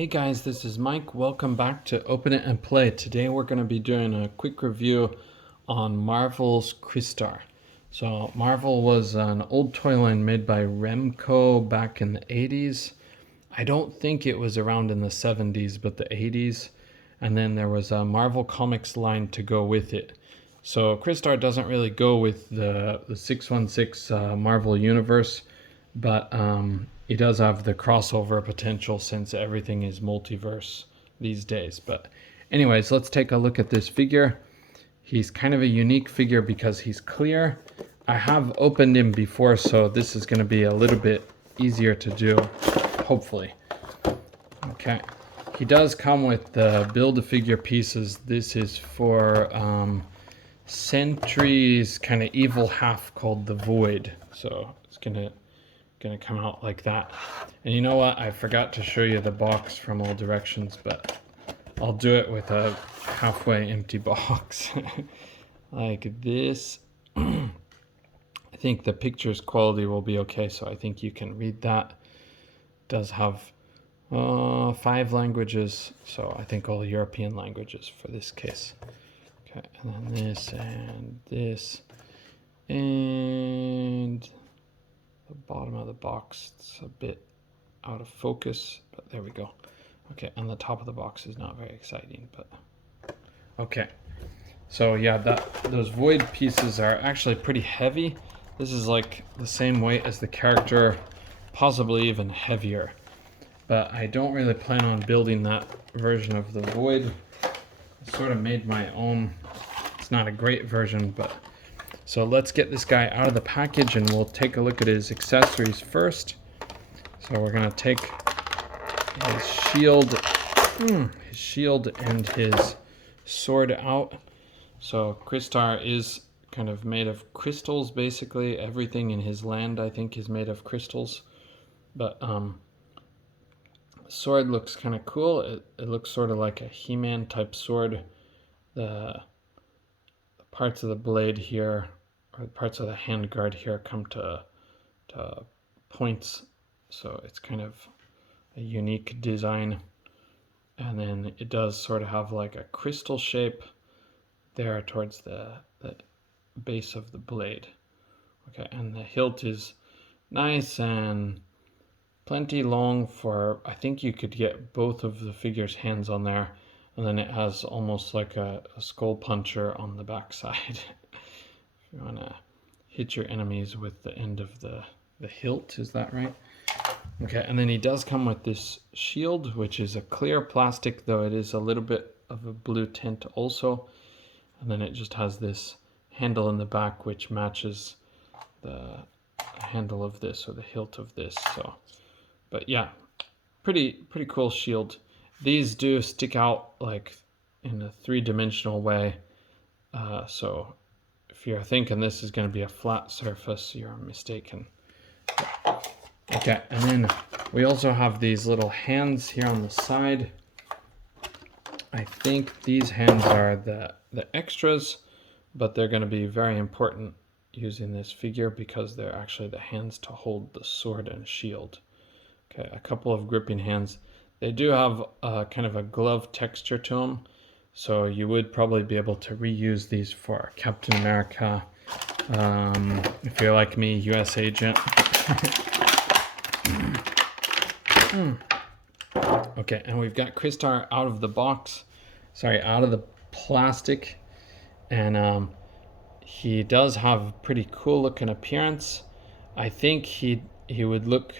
Hey guys, this is Mike. Welcome back to Open It and Play. Today we're going to be doing a quick review on Marvel's Crystar. So Marvel was an old toy line made by Remco back in the 80s. I don't think it was around in the 70s, but the 80s. And then there was a Marvel Comics line to go with it. So Crystar doesn't really go with the 616 Marvel Universe, but he does have the crossover potential since everything is multiverse these days. But anyways, let's take a look at this figure. He's kind of a unique figure because he's clear. I have opened him before, so this is going to be a little bit easier to do, hopefully. Okay, he does come with the Build-A-Figure pieces. This is for Sentry's kind of evil half called the Void. So it's gonna come out like that. And you know what? I forgot to show you the box from all directions, but I'll do it with a halfway empty box. Like this. I think the picture's quality will be okay, so I think you can read that. It does have 5 languages, so I think all European languages for this case. Okay, and then this and this, and the bottom of the box, it's a bit out of focus, but there we go. Okay, and the top of the box is not very exciting, but okay. So yeah, those void pieces are actually pretty heavy. This is like the same weight as the character, possibly even heavier. But I don't really plan on building that version of the void. I sort of made my own. It's not a great version, but so let's get this guy out of the package and we'll take a look at his accessories first. So we're gonna take his shield and his sword out. So Crystar is kind of made of crystals, basically. Everything in his land, I think, is made of crystals. But sword looks kind of cool. It looks sort of like a He-Man type sword. The parts of the blade here, or parts of the handguard here, come to points, so it's kind of a unique design. And then it does sort of have like a crystal shape there towards the base of the blade. Okay, and the hilt is nice and plenty long for, I think you could get both of the figure's hands on there. And then it has almost like a skull puncher on the backside. If you want to hit your enemies with the end of the hilt, is that right? Okay, and then he does come with this shield, which is a clear plastic, though it is a little bit of a blue tint also. And then it just has this handle in the back, which matches the handle of this, or the hilt of this. So, but yeah, pretty cool shield. These do stick out like in a 3-dimensional way. So if you're thinking this is going to be a flat surface, you're mistaken. Okay, and then we also have these little hands here on the side. I think these hands are the extras, but they're going to be very important using this figure because they're actually the hands to hold the sword and shield. Okay, a couple of gripping hands. They do have kind of a glove texture to them, so you would probably be able to reuse these for Captain America. If you're like me, US Agent. Okay, and we've got Crystar out of the box. Sorry, out of the plastic. And he does have a pretty cool looking appearance. I think he would look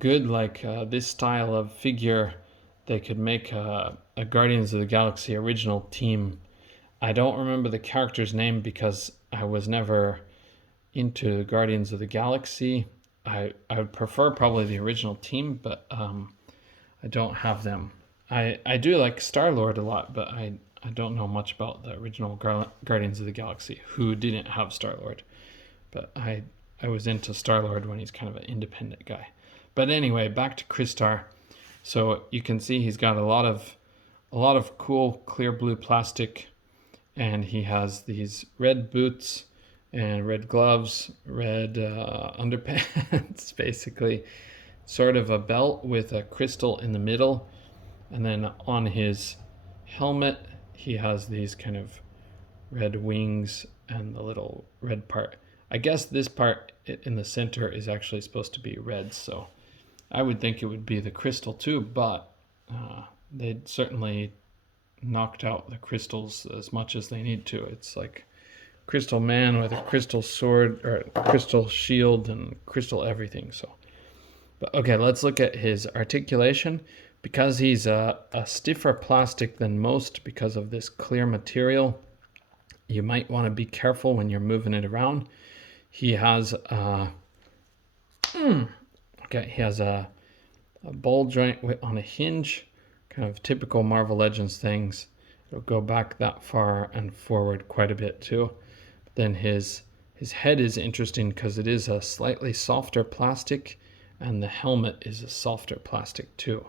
good like this style of figure. They could make a Guardians of the Galaxy original team. I don't remember the character's name because I was never into Guardians of the Galaxy. I would prefer probably the original team, but I don't have them. I do like Star-Lord a lot, but I don't know much about the original Guardians of the Galaxy, who didn't have Star-Lord. But I was into Star-Lord when he's kind of an independent guy. But anyway, back to Crystar. So you can see he's got a lot of cool clear blue plastic, and he has these red boots and red gloves, red underpants, basically. Sort of a belt with a crystal in the middle. And then on his helmet, he has these kind of red wings and the little red part. I guess this part in the center is actually supposed to be red, so I would think it would be the crystal too, but they certainly knocked out the crystals as much as they need to. It's like crystal man with a crystal sword or crystal shield and crystal everything. So, but okay, let's look at his articulation. Because he's a stiffer plastic than most because of this clear material, you might want to be careful when you're moving it around. He has a ball joint on a hinge, kind of typical Marvel Legends things. It'll go back that far and forward quite a bit too. Then his head is interesting because it is a slightly softer plastic, and the helmet is a softer plastic too.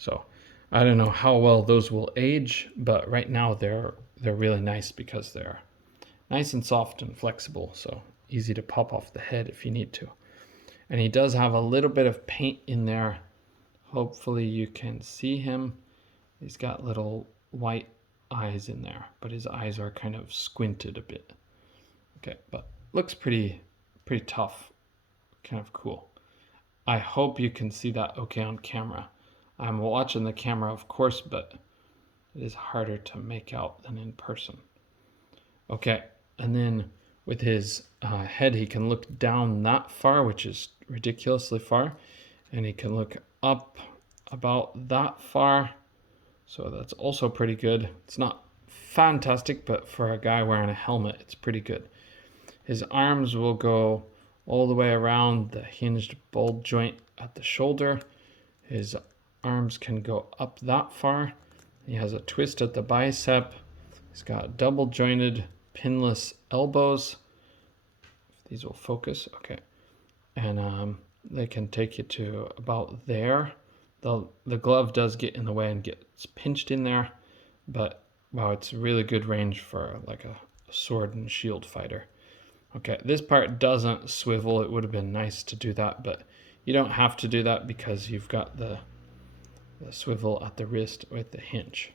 So I don't know how well those will age, but right now they're really nice because they're nice and soft and flexible, so easy to pop off the head if you need to. And he does have a little bit of paint in there. Hopefully you can see him. He's got little white eyes in there, but his eyes are kind of squinted a bit. Okay, but looks pretty tough, kind of cool. I hope you can see that okay on camera. I'm watching the camera, of course, but it is harder to make out than in person. Okay, and then with his head, he can look down that far, which is ridiculously far, and he can look up about that far, so that's also pretty good. It's not fantastic, but for a guy wearing a helmet, it's pretty good. His arms will go all the way around the hinged ball joint at the shoulder. His arms can go up that far. He has a twist at the bicep. He's got double jointed pinless elbows. If these will focus, okay. And they can take you to about there. The glove does get in the way and gets pinched in there, but wow, it's really good range for like a sword and shield fighter. Okay, this part doesn't swivel. It would have been nice to do that, but you don't have to do that because you've got the swivel at the wrist with the hinge.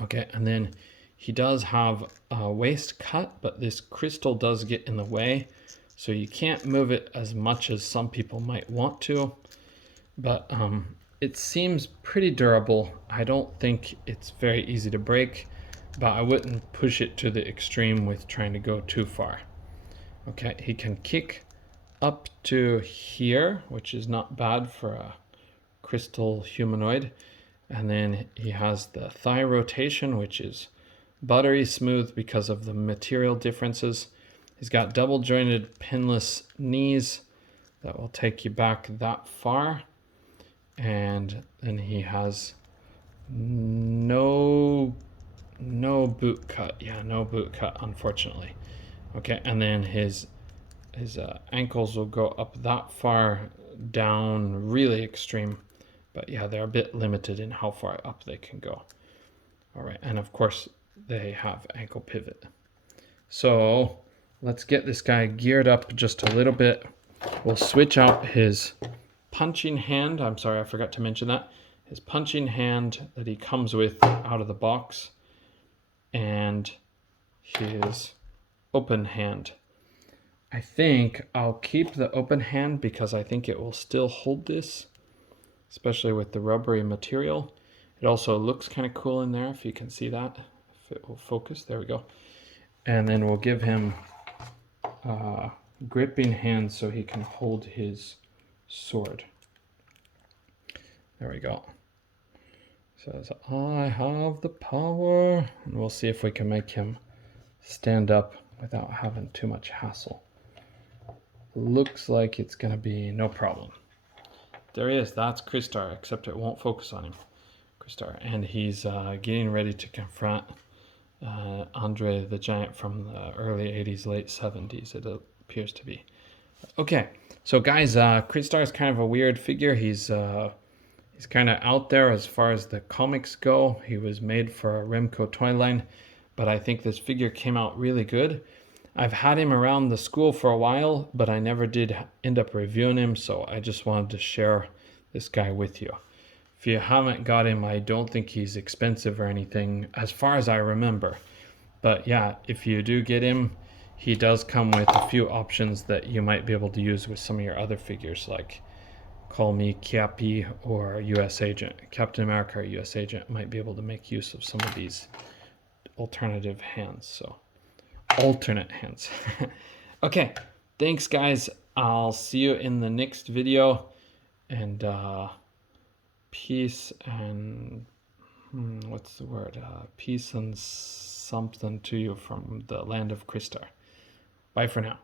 Okay, and then he does have a waist cut, but this crystal does get in the way, so you can't move it as much as some people might want to, but it seems pretty durable. I don't think it's very easy to break, but I wouldn't push it to the extreme with trying to go too far. Okay, he can kick up to here, which is not bad for a crystal humanoid. And then he has the thigh rotation, which is buttery smooth because of the material differences. He's got double jointed pinless knees that will take you back that far. And then he has no boot cut. Yeah, no boot cut, unfortunately. Okay, and then his ankles will go up that far down, really extreme. But yeah, they're a bit limited in how far up they can go. All right, and of course they have ankle pivot. So let's get this guy geared up just a little bit. We'll switch out his punching hand. I'm sorry, I forgot to mention that. His punching hand that he comes with out of the box, and his open hand. I think I'll keep the open hand because I think it will still hold this, especially with the rubbery material. It also looks kind of cool in there, if you can see that. If it will focus, there we go. And then we'll give him gripping hand so he can hold his sword. There we go. Says, I have the power. And we'll see if we can make him stand up without having too much hassle. Looks like it's going to be no problem. There he is. That's Crystar, except it won't focus on him. Crystar. And he's getting ready to confront Andre the Giant from the early 80s, late 70s, it appears to be. Okay, so guys, Crystar is kind of a weird figure. He's kind of out there as far as the comics go. He was made for a Remco toy line, but I think this figure came out really good. I've had him around the school for a while, but I never did end up reviewing him, so I just wanted to share this guy with you. If you haven't got him, I don't think he's expensive or anything, as far as I remember. But yeah, if you do get him, he does come with a few options that you might be able to use with some of your other figures, like Call Me Cappy or US Agent. Captain America or US Agent might be able to make use of some of these alternative hands. So, alternate hands. Okay, thanks guys. I'll see you in the next video. And peace and what's the word? Peace and something to you from the land of Crystar. Bye for now.